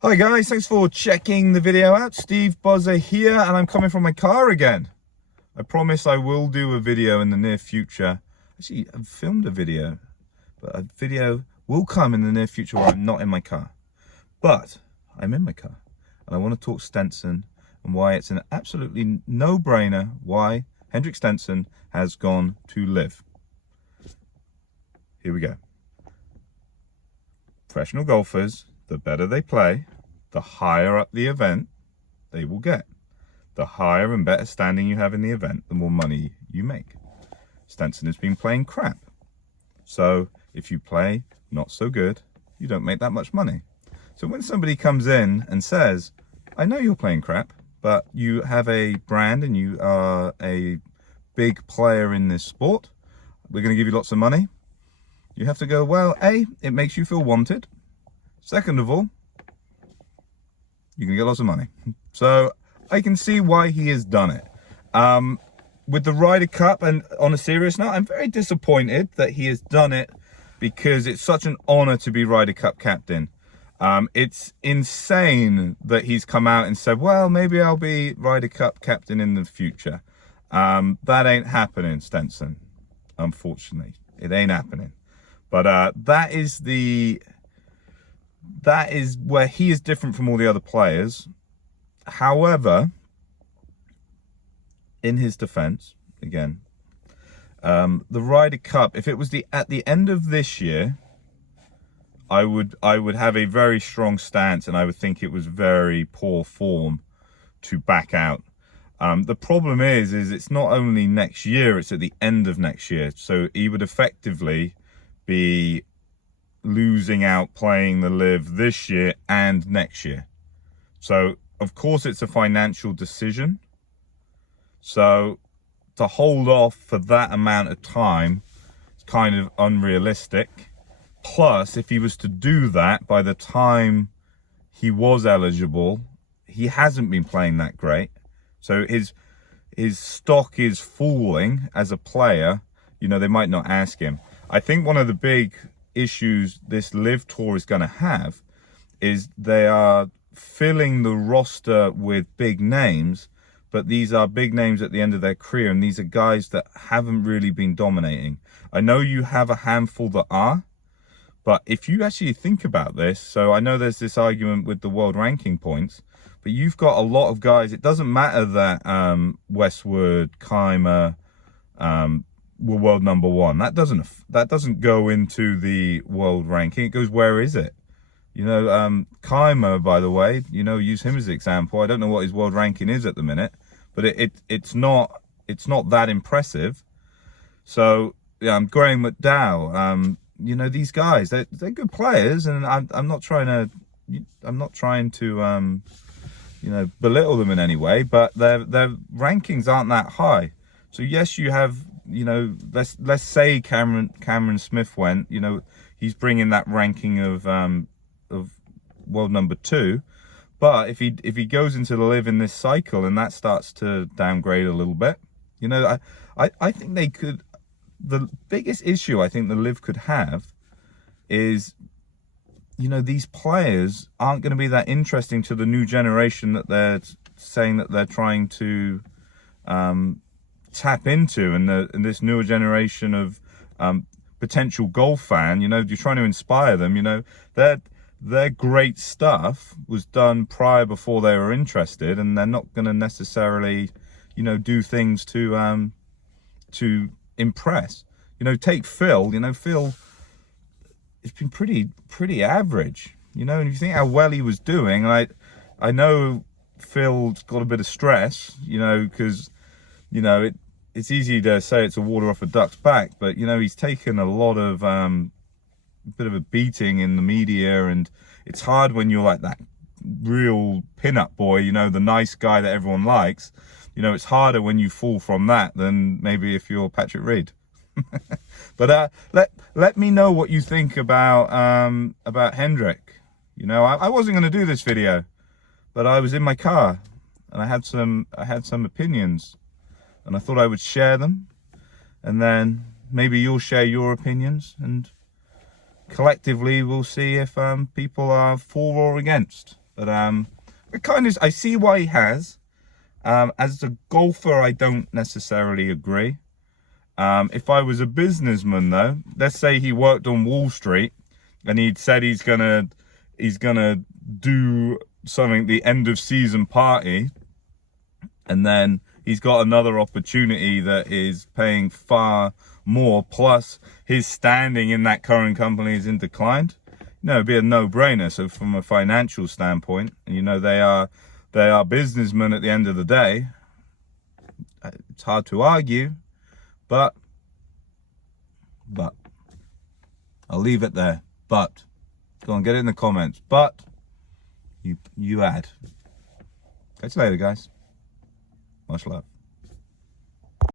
Hi guys, thanks for checking the video out. Steve Buzzer here, and I'm coming from my car again. I promise I will do a video in the near future. Actually, I've filmed a video, but a video will come in the near future where I'm not in my car. But I'm in my car, and I want to talk Stenson and why it's an absolutely no-brainer why Henrik Stenson has gone to LIV. Here we go. Professional golfers, the better they play, the higher up the event they will get. The higher and better standing you have in the event, the more money you make. Stenson has been playing crap. So if you play not so good, you don't make that much money. So when somebody comes in and says, I know you're playing crap, but you have a brand and you are a big player in this sport, we're going to give you lots of money. You have to go, well, A, it makes you feel wanted. Second of all, you can get lots of money. So I can see why he has done it. With the Ryder Cup, and on a serious note, I'm very disappointed that he has done it because it's such an honor to be Ryder Cup captain. It's insane that he's come out and said, well, maybe I'll be Ryder Cup captain in the future. That ain't happening, Stenson. Unfortunately, it ain't happening. But that is where he is different from all the other players. However, in his defense, again, the Ryder Cup, if it was at the end of this year, I would have a very strong stance, and I would think it was very poor form to back out. The problem is it's not only next year, it's at the end of next year. So he would effectively be losing out playing the LIV this year and next year. So of course it's a financial decision. So to hold off for that amount of time is kind of unrealistic. Plus, if he was to do that by the time he was eligible, he hasn't been playing that great. So his stock is falling as a player. You know, they might not ask him. I think one of the big issues this LIV Tour is going to have is they are filling the roster with big names, but these are big names at the end of their career, and these are guys that haven't really been dominating. I know you have a handful that are, but if you actually think about this, so I know there's this argument with the world ranking points, but you've got a lot of guys. It doesn't matter that Westwood, Keimer, were world number one. That doesn't go into the world ranking. It goes, where is it? You know, Keimer, by the way, you know, use him as an example. I don't know what his world ranking is at the minute, but it's not that impressive. So yeah, Graham McDowell, you know, these guys, they're good players, and I'm not trying to you know, belittle them in any way, but their rankings aren't that high. So yes, you have, you know, let's say Cameron Smith went, you know, he's bringing that ranking of world number 2, but if he goes into the LIV in this cycle and that starts to downgrade a little bit, you know, I think they could. The biggest issue I think the LIV could have is, you know, these players aren't going to be that interesting to the new generation that they're saying that they're trying to tap into, and this newer generation of potential golf fan. You know, you're trying to inspire them. You know, their great stuff was done before they were interested, and they're not going to necessarily, you know, do things to impress. You know, take Phil. You know, Phil, it's been pretty average. You know, and if you think how well he was doing, and I know Phil's got a bit of stress. You know, because, you know, it's easy to say it's a water off a duck's back, but, you know, he's taken a lot of bit of a beating in the media, and it's hard when you're like that real pin-up boy, you know, the nice guy that everyone likes. You know, it's harder when you fall from that than maybe if you're Patrick Reed. But let me know what you think about Henrik. You know, I wasn't going to do this video, but I was in my car and I had some opinions, and I thought I would share them, and then maybe you'll share your opinions, and collectively we'll see if people are for or against. But I see why he has. As a golfer, I don't necessarily agree. If I was a businessman, though, let's say he worked on Wall Street and he'd said he's gonna do something, the end of season party, and then he's got another opportunity that is paying far more, plus his standing in that current company is in decline. It'd be a no-brainer. So from a financial standpoint, they are businessmen at the end of the day. It's hard to argue, but I'll leave it there. But go on, get it in the comments. But you add. Catch you later, guys. Much love.